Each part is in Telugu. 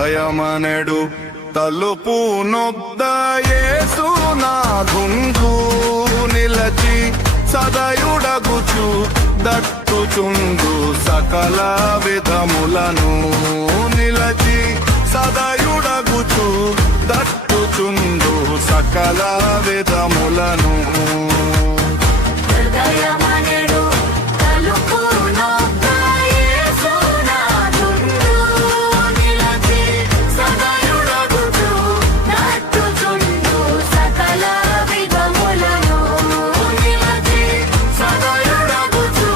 హృదయమనెడు తలుపు నొద్ద యేసునాథుండు నిలచి సదయుడగుచు దట్టుచుండు సకల విధములను నిలచి సదయుడగుచు దట్టుచుండు సకల విధములను హృదయమనెడు తలుపు నొద్ద యేసునాథుండు నిలచి సదయుడగుచు దట్టుచుండు సకల విధములను నిలచి సదయుడగుచు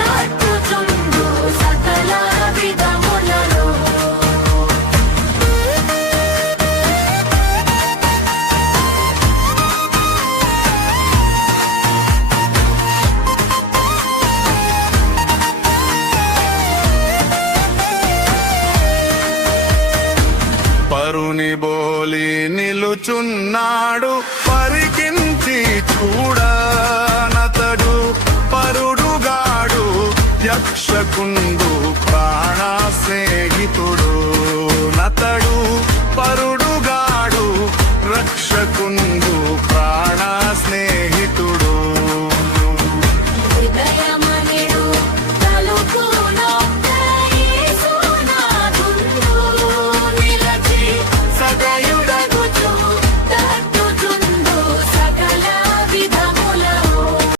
దట్టుచుండు సకల విధములను పరుని బోలి నిలుచున్నాడు పరికించి చూడనతడు పరుడుగాడు యక్షకుండు ప్రాణ స్నేహితుడు నతడు పరుడు